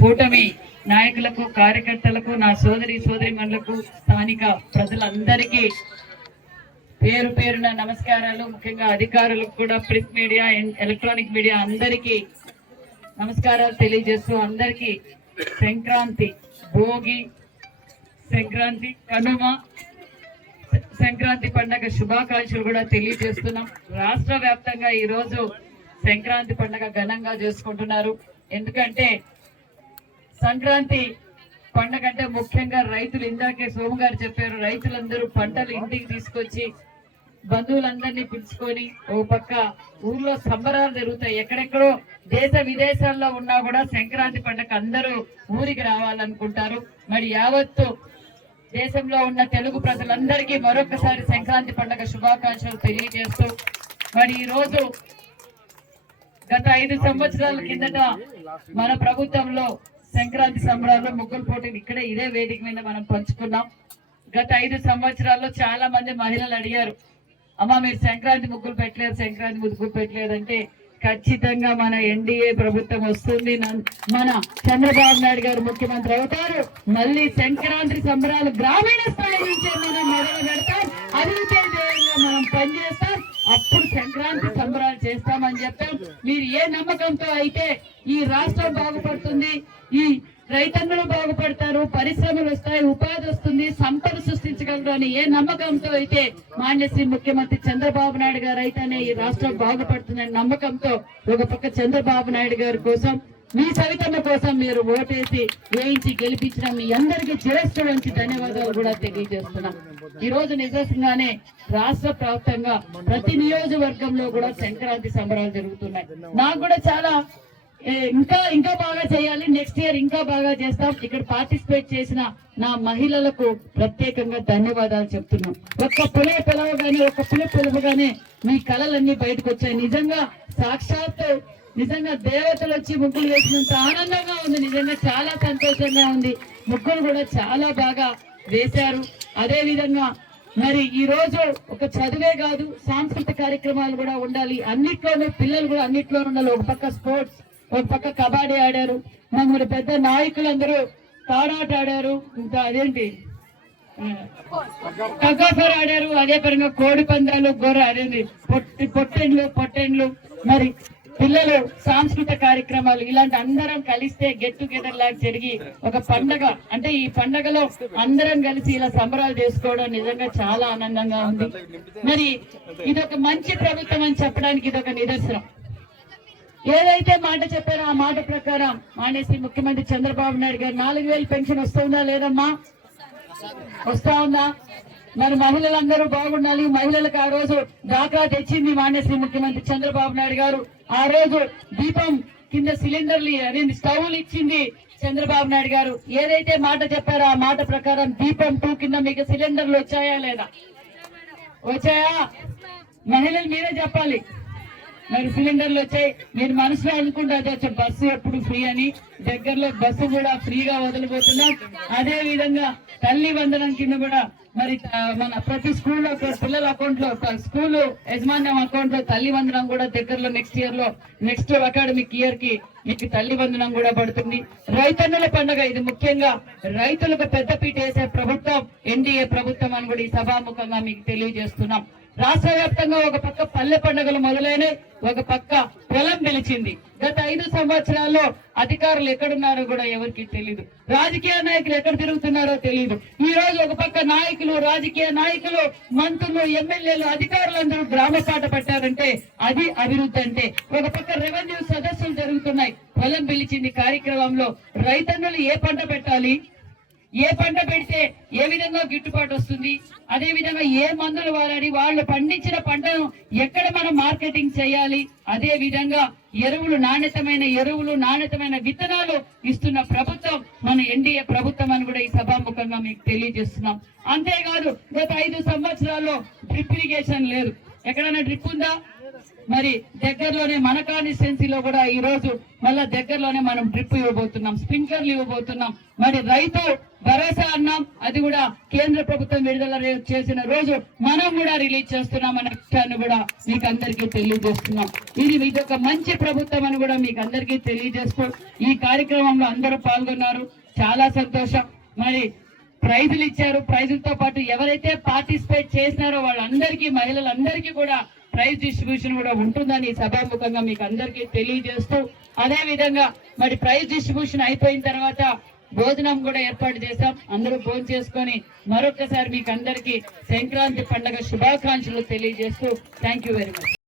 కూటమి నాయకులకు కార్యకర్తలకు నా సోదరిమణులకు స్థానిక ప్రజలందరికీ పేరు పేరున నమస్కారాలు. ముఖ్యంగా అధికారులకు కూడా, ప్రింట్ మీడియా, ఎలక్ట్రానిక్ మీడియా అందరికీ నమస్కారాలు తెలియజేస్తూ అందరికీ సంక్రాంతి, భోగి సంక్రాంతి, కనుమ సంక్రాంతి పండుగ శుభాకాంక్షలు కూడా తెలియజేస్తున్నాం. రాష్ట్ర వ్యాప్తంగా ఈరోజు సంక్రాంతి పండుగ ఘనంగా చేసుకుంటున్నారు. ఎందుకంటే సంక్రాంతి పండుగ అంటే ముఖ్యంగా రైతులు, ఇందాకే సోము గారు చెప్పారు, రైతులందరూ పంటలు ఇంటికి తీసుకొచ్చి బంధువులందరినీ పిలుచుకొని ఓ పక్క ఊర్లో సంబరాలు జరుగుతాయి. ఎక్కడెక్కడో దేశ విదేశాల్లో ఉన్నా కూడా సంక్రాంతి పండుగ అందరూ ఊరికి రావాలనుకుంటారు. మరి యావత్తు దేశంలో ఉన్న తెలుగు ప్రజలందరికీ మరొకసారి సంక్రాంతి పండుగ శుభాకాంక్షలు తెలియజేస్తూ, మరి ఈ రోజు గత 5 సంవత్సరాల కిందట మన ప్రభుత్వంలో సంక్రాంతి సంబరాల్లో ముగ్గుల పోటీలు ఇక్కడే ఇదే వేదిక మీద మనం పంచుకున్నాం. గత 5 సంవత్సరాల్లో చాలా మంది మహిళలు అడిగారు, అమ్మ మీరు సంక్రాంతి ముగ్గులు పెట్టలేదు అంటే ఖచ్చితంగా మన ఎన్డీఏ ప్రభుత్వం వస్తుంది, మన చంద్రబాబు నాయుడు గారు ముఖ్యమంత్రి అవుతారు, మళ్ళీ సంక్రాంతి సంబరాలు గ్రామీణ స్థాయి నుంచే మనం మొదలు పెడతాం, అభివృద్ధి ధ్యేయంగా మనం పనిచేస్తాం, అప్పుడు సంక్రాంతి సంబరాలు చేస్తామని చెప్పాం. మీరు ఏ నమ్మకంతో అయితే ఈ రాష్ట్రం బాగుపడుతుంది, ఈ రైతన్నలు బాగుపడతారు, పరిశ్రమలు వస్తాయి, ఉపాధి వస్తుంది, సంపద సృష్టించగలరు అని ఏ నమ్మకంతో అయితే మాన్యశ్రీ ముఖ్యమంత్రి చంద్రబాబు నాయుడు గారు అయితేనే ఈ రాష్ట్రం బాగుపడుతుందనే నమ్మకంతో ఒక పక్క చంద్రబాబు నాయుడు గారి కోసం, మీ సవితమ్మ కోసం మీరు ఓటేసి వేయించి గెలిపించిన మీ అందరికీ శిరస్సు వంచి ధన్యవాదాలు కూడా తెలియజేస్తున్నాం. ఈ రోజు నిజంగానే రాష్ట్ర వ్యాప్తంగా ప్రతి నియోజకవర్గంలో కూడా సంక్రాంతి సంబరాలు జరుగుతున్నాయి. నాకు కూడా చాలా ఇంకా బాగా చేయాలి, నెక్స్ట్ ఇయర్ ఇంకా బాగా చేస్తాం. ఇక్కడ పార్టిసిపేట్ చేసిన నా మహిళలకు ప్రత్యేకంగా ధన్యవాదాలు చెప్తున్నాం. ఒక్క పులే పిలవగానే, ఒక్క పులి పిలవగానే మీ కళలన్నీ బయటకు వచ్చాయి. నిజంగా సాక్షాత్తు నిజంగా దేవతలు వచ్చి ముగ్గులు వేసినంత ఆనందంగా ఉంది. నిజంగా చాలా సంతోషంగా ఉంది. ముగ్గులు కూడా చాలా బాగా వేశారు. అదే విధంగా మరి ఈ రోజు ఒక చదువే కాదు, సాంస్కృతిక కార్యక్రమాలు కూడా ఉండాలి. అన్నిట్లోనూ పిల్లలు కూడా అన్నిట్లోనూ ఉండాలి. ఒక పక్క స్పోర్ట్స్, ఒక పక్క కబడ్డీ ఆడారు, మరి పెద్ద నాయకులందరూ తాడాట ఆడారు, ఇంకా అదేంటి కగ్గాఫర్ ఆడారు, అదే పరంగా కోడి పందాలు, గొర్రె అదేంటి పొట్టెండ్లు, మరి పిల్లలు సాంస్కృతిక కార్యక్రమాలు, ఇలాంటి అందరం కలిస్తే గెట్ టుగెదర్ లాగా జరిగి ఒక పండగ అంటే ఈ పండగలో అందరం కలిసి ఇలా సంబరాలు చేసుకోవడం నిజంగా చాలా ఆనందంగా ఉంది. మరి ఇదొక మంచి ప్రభుత్వం అని చెప్పడానికి ఇదొక నిదర్శనం. ఏదైతే మాట చెప్పారో ఆ మాట ప్రకారం మానేసి ముఖ్యమంత్రి చంద్రబాబు నాయుడు గారు 4000 పెన్షన్ వస్తుందా లేదమ్మా? వస్తా ఉందా? మరి మహిళలందరూ బాగుండాలి. మహిళలకు ఆ రోజు దాకా తెచ్చింది మానేసి ముఖ్యమంత్రి చంద్రబాబు నాయుడు గారు. ఆ రోజు దీపం కింద సిలిండర్లు అదే స్టవ్లు ఇచ్చింది చంద్రబాబు నాయుడు గారు. ఏదైతే మాట చెప్పారో ఆ మాట ప్రకారం దీపం 2 కింద మీకు సిలిండర్లు వచ్చాయా లేదా? వచ్చాయా? మహిళలు మీరే చెప్పాలి. మరి సిలిండర్లు వచ్చాయి. మీరు మనసులో అనుకుంటారు బస్సు ఎప్పుడు ఫ్రీ అని, దగ్గరలో బస్సు కూడా ఫ్రీగా వదిలిపోతున్నాం. అదే విధంగా తల్లి వందనం కింద కూడా మరి మన ప్రతి స్కూల్లో పిల్లల అకౌంట్ లో, స్కూల్ యజమాన్యం అకౌంట్ లో తల్లి వందనం కూడా దగ్గరలో నెక్స్ట్ అకాడమిక్ ఇయర్ కి మీకు తల్లి వందనం కూడా పడుతుంది. రైతన్నుల పండుగ ఇది ముఖ్యంగా రైతులకు పెద్దపీట వేసే ప్రభుత్వం ఎన్డీఏ ప్రభుత్వం అని కూడా ఈ సభాముఖంగా మీకు తెలియజేస్తున్నాం. రాష్ట్ర వ్యాప్తంగా ఒక పక్క పల్లె పండుగలు మొదలైనవి, ఒక పక్క పొలం పిలిచింది. గత 5 సంవత్సరాల్లో అధికారులు ఎక్కడున్నారో కూడా ఎవరికి తెలియదు, రాజకీయ నాయకులు ఎక్కడ తిరుగుతున్నారో తెలియదు. ఈ రోజు ఒక పక్క నాయకులు, రాజకీయ నాయకులు, మంత్రులు, ఎమ్మెల్యేలు, అధికారులందరూ గ్రామ పాట పట్టారంటే అది అభివృద్ధి అంటే. ఒక పక్క రెవెన్యూ సదస్సులు జరుగుతున్నాయి. పొలం పిలిచింది కార్యక్రమంలో రైతన్నులు ఏ పంట పెట్టాలి, ఏ పంట పెడితే ఏ విధంగా గిట్టుబాటు వస్తుంది, అదే విధంగా ఏ మందులు వాడాలి, వాళ్ళు పండించిన పంటను ఎక్కడ మనం మార్కెటింగ్ చేయాలి, అదే విధంగా నాణ్యతమైన విత్తనాలు ఇస్తున్న ప్రభుత్వం మన ఎన్డీఏ ప్రభుత్వం అని కూడా ఈ సభాముఖంగా మీకు తెలియజేస్తున్నాం. అంతేకాదు గత 5 సంవత్సరాల్లో డ్రిప్ ఇరిగేషన్ లేదు. ఎక్కడైనా డ్రిప్ ఉందా? మరి దగ్గరలోనే మన కాన్స్టిట్యున్సీలో కూడా ఈ రోజు మళ్ళా దగ్గరలోనే మనం డ్రిప్ ఇవ్వబోతున్నాం, స్ప్రింక్లర్లు ఇవ్వబోతున్నాం. మరి రైతు భరోసా అన్నాం, అది కూడా కేంద్ర ప్రభుత్వం విడుదల చేసిన రోజు మనం కూడా రిలీజ్ చేస్తున్నాం అనే విషయాన్ని కూడా మీకు అందరికీ తెలియజేస్తున్నాం. ఇది ఒక మంచి ప్రభుత్వం అని కూడా మీకు అందరికీ తెలియజేస్తూ ఈ కార్యక్రమంలో అందరూ పాల్గొన్నారు, చాలా సంతోషం. మరి ప్రైజులు ఇచ్చారు, ప్రైజులతో పాటు ఎవరైతే పార్టిసిపేట్ చేసినారో వాళ్ళందరికీ, మహిళలందరికీ కూడా ప్రైజ్ డిస్ట్రిబ్యూషన్ కూడా ఉంటుందని సభాముఖంగా మీకు అందరికీ తెలియజేస్తూ, అదే విధంగా మరి ప్రైజ్ డిస్ట్రిబ్యూషన్ అయిపోయిన తర్వాత భోజనం కూడా ఏర్పాటు చేశాం. అందరూ భోజనం చేసుకొని మరొకసారి మీకు అందరికీ సంక్రాంతి పండుగ శుభాకాంక్షలు తెలియజేస్తూ థ్యాంక్ యూ వెరీ మచ్.